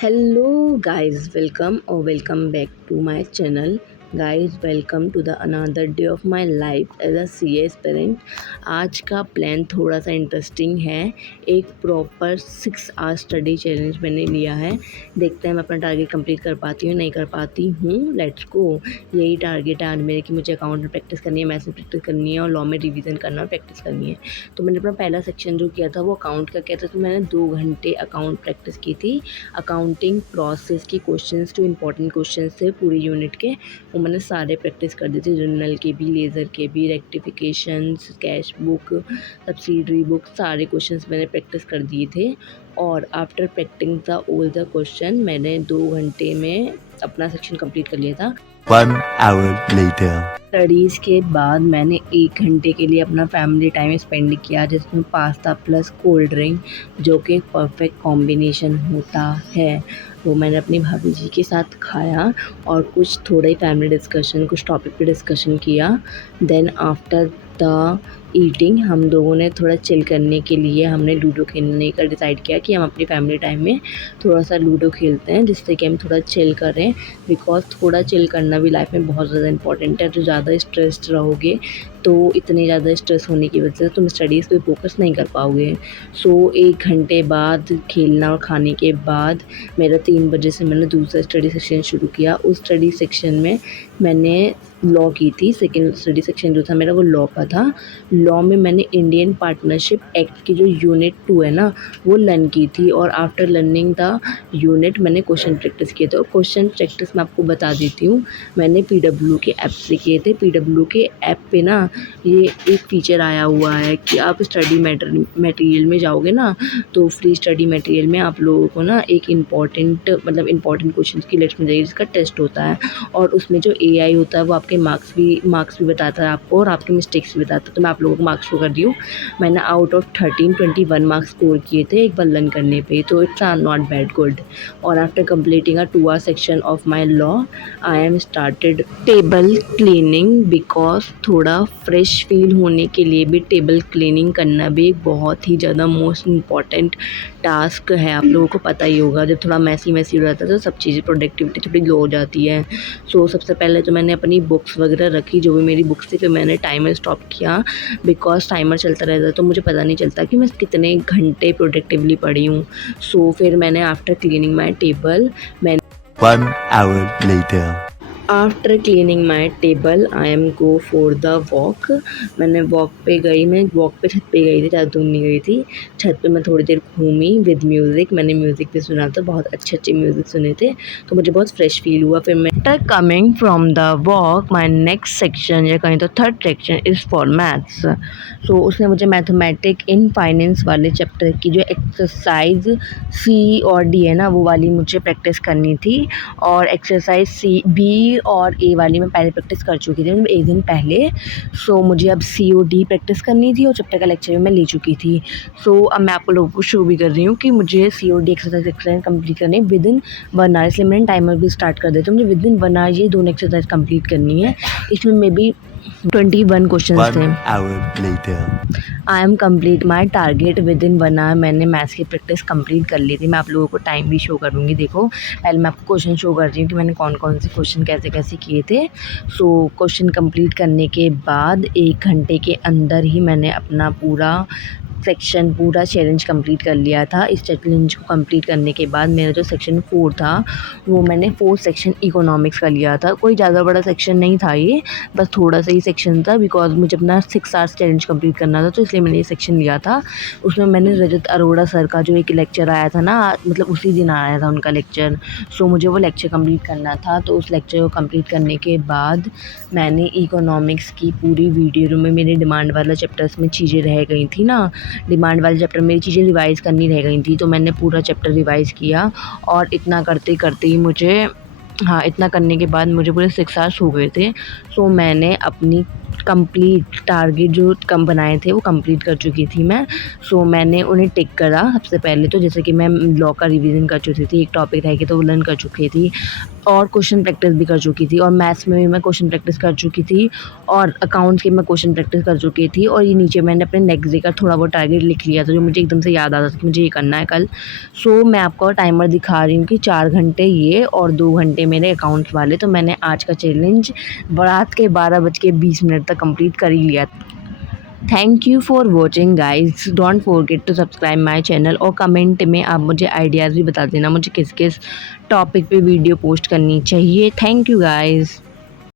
Hello guys, welcome or welcome back to my channel. Guys, welcome to the another day of my life as a CA aspirant. आज का plan थोड़ा सा interesting है। एक proper 6 our study challenge मैंने लिया है। देखते हैं मैं अपना टारगेट कंप्लीट कर पाती हूँ नहीं कर पाती हूँ। Let's go. यही टारगेट है आज मेरे कि मुझे अकाउंट में प्रैक्टिस करनी है, मैथ्स में प्रैक्टिस करनी है और लॉ में रिवीजन करना और प्रैक्टिस करनी है। तो मैंने अपना पहला सेक्शन जो किया था वो अकाउंट का किया था, तो मैंने 2 घंटे अकाउंट प्रैक्टिस की थी। अकाउंटिंग प्रोसेस के क्वेश्चंस जो इंपॉर्टेंट क्वेश्चंस थे पूरी यूनिट के, वो मैंने सारे प्रैक्टिस कर दिए थे। जर्नल के भी, लेज़र के भी, rectifications, cash book, subsidiary book, सारे क्वेश्चंस मैंने प्रैक्टिस कर दिए थे। और after practicing the all the question मैंने 2 घंटे में अपना सेक्शन कंप्लीट कर लिया था। 1 hour later. स्टडीज़ के बाद मैंने 1 घंटे के लिए अपना फैमिली टाइम स्पेंड किया, जिसमें पास्ता प्लस कोल्ड ड्रिंक जो कि एक परफेक्ट कॉम्बिनेशन होता है, वो मैंने अपनी भाभी जी के साथ खाया और कुछ थोड़ा ही फैमिली डिस्कशन, कुछ टॉपिक पे डिस्कशन किया। देन आफ्टर द ईटिंग हम लोगों ने थोड़ा चिल करने के लिए हमने लूडो खेलने का डिसाइड किया कि हम अपनी फैमिली टाइम में थोड़ा सा लूडो खेलते हैं, जिससे कि हम थोड़ा चिल करें। बिकॉज़ थोड़ा चिल करना भी लाइफ में बहुत ज़्यादा इंपॉर्टेंट है। तो ज़्यादा स्ट्रेस्ड रहोगे तो इतने ज़्यादा स्ट्रेस होने की वजह से तुम स्टडीज़ पे फोकस नहीं कर पाओगे। सो 1 घंटे बाद खेलना और खाने के बाद मेरा 3 बजे से मैंने दूसरा स्टडी सेक्शन शुरू किया। उस स्टडी सेक्शन में मैंने लॉ की थी। सेकंड स्टडी सेक्शन जो था मेरा वो लॉ का था। लॉ में मैंने इंडियन पार्टनरशिप एक्ट की जो यूनिट 2 है ना, वो लर्न की थी। और आफ्टर लर्निंग द यूनिट मैंने क्वेश्चन प्रैक्टिस किए थे। और क्वेश्चन प्रैक्टिस मैं आपको बता देती हूँ, मैंने PW के ऐप से किए थे। PW के ऐप पे ना ये एक फ़ीचर आया हुआ है कि आप स्टडी मटेरियल में जाओगे ना, तो फ्री स्टडी मटेरियल में आप लोगों को ना एक इम्पॉर्टेंट इम्पॉर्टेंट क्वेश्चन की लिस्ट मिल जाएगी जिसका टेस्ट होता है। और उसमें जो AI होता है वो आपके मार्क्स भी बताता है आपको और आपके मिस्टेक्स भी बताता है। तो मैं आप लोगों को मार्क्स शो कर रही हूँ। मैंने आउट ऑफ 13 21 मार्क्स स्कोर किए थे एक बार लर्न करने पे, तो इट्स नॉट बैड, गुड। और after completing a 2 hour section of my law I am started table cleaning. Because थोड़ा फ्रेश फील होने के लिए भी टेबल क्लीनिंग करना भी एक बहुत ही ज़्यादा मोस्ट इम्पॉर्टेंट टास्क है। आप लोगों को पता ही होगा, जब थोड़ा मैसी हो जाता है तो सब चीज़ें प्रोडक्टिविटी थोड़ी लो हो जाती है। सो सबसे पहले तो मैंने अपनी बुक्स वगैरह रखी, जो भी मेरी बुक्स थी, फिर मैंने टाइमर स्टॉप किया। बिकॉज टाइमर चलता रहता है तो मुझे पता नहीं चलता कि मैं कितने घंटे प्रोडक्टिवली पढ़ी हूँ। सो फिर मैंने after cleaning my table 1 hour later. After cleaning my table I am go for the walk. मैं वॉक पे छत पे गई थी, ज़्यादा दूर नहीं गई थी। छत पे मैं थोड़ी देर घूमी विद म्यूज़िक। मैंने म्यूज़िक भी सुना था, बहुत अच्छे म्यूज़िक सुने थे, तो मुझे बहुत फ्रेश फील हुआ। फिर मैं after coming from the walk my next section या कहीं तो third section is for maths. So उसने मुझे मैथमेटिक इन फाइनेंस वाले चैप्टर की जो एक्सरसाइज C और D है ना, वो वाली मुझे प्रैक्टिस करनी थी। और एक्सरसाइज B और A वाली मैं पहले प्रैक्टिस कर चुकी थी, मतलब 1 दिन पहले। सो मुझे अब C और D प्रैक्टिस करनी थी और चैप्टर का लेक्चर भी मैं ले चुकी थी। सो अब मैं आप लोगों को शो भी कर रही हूँ कि मुझे C और D एक्सरसाइज कंप्लीट करनी है विद इन 1 आवर। इसलिए मैंने टाइमर भी स्टार्ट कर दिया था। मुझे विद इन 1 आवर ये दोनों एक्सरसाइज कंप्लीट करनी है। इसमें मे बी 21 क्वेश्चन 1 थे। hour later. I am complete my target within 1 hour. मैंने मैथ्स की प्रैक्टिस कंप्लीट कर ली थी। मैं आप लोगों को टाइम भी शो करूँगी। देखो, पहले मैं आपको क्वेश्चन शो कर रही हूँ कि मैंने कौन कौन से क्वेश्चन कैसे कैसे किए थे। सो क्वेश्चन कंप्लीट करने के बाद 1 घंटे के अंदर ही मैंने अपना पूरा चैलेंज कंप्लीट कर लिया था। इस चैलेंज को कंप्लीट करने के बाद मेरा जो सेक्शन 4 था वो मैंने 4th सेक्शन इकोनॉमिक्स का लिया था। कोई ज़्यादा बड़ा सेक्शन नहीं था ये, बस थोड़ा सा ही सेक्शन था। बिकॉज मुझे अपना 6 आवर्स चैलेंज कंप्लीट करना था, तो इसलिए मैंने ये सेक्शन लिया था। उसमें मैंने रजत अरोड़ा सर का जो एक लेक्चर आया था ना, मतलब उसी दिन आया था उनका लेक्चर। सो मुझे वो लेक्चर कंप्लीट करना था। तो उस लेक्चर को कंप्लीट करने के बाद मैंने इकोनॉमिक्स की पूरी वीडियो में मेरे डिमांड वाला चैप्टर्स में चीज़ें रह गई थी ना, डिमांड वाले चैप्टर में मेरी चीज़ें रिवाइज़ करनी रह गई थी, तो मैंने पूरा चैप्टर रिवाइज़ किया। और इतना करते करते ही मुझे इतना करने के बाद मुझे पूरे 6 आवर्स हो गए थे। सो मैंने अपनी कंप्लीट टारगेट जो कम बनाए थे वो कंप्लीट कर चुकी थी मैं। सो मैंने उन्हें टिक करा सबसे पहले तो, जैसे कि मैं लॉ का रिवीजन कर चुकी थी, एक टॉपिक रह गया तो वो लर्न कर चुकी थी और क्वेश्चन प्रैक्टिस भी कर चुकी थी और मैथ्स में भी मैं क्वेश्चन प्रैक्टिस कर चुकी थी और अकाउंट्स की मैं क्वेश्चन प्रैक्टिस कर चुकी थी। और ये नीचे मैंने अपने नेक्स्ट डे का थोड़ा बहुत टारगेट लिख लिया था जो मुझे एकदम से याद आ रहा था कि मुझे ये करना है कल। सो मैं आपको टाइमर दिखा रही हूँ कि 4 घंटे ये और 2 घंटे मेरे अकाउंट्स वाले। तो मैंने आज का चैलेंज रात के 12:20 तक कंप्लीट कर ही लिया। Thank you for watching guys, don't forget to subscribe my channel और कमेंट में आप मुझे आइडियाज़ भी बता देना मुझे किस किस टॉपिक पे वीडियो पोस्ट करनी चाहिए। Thank you guys.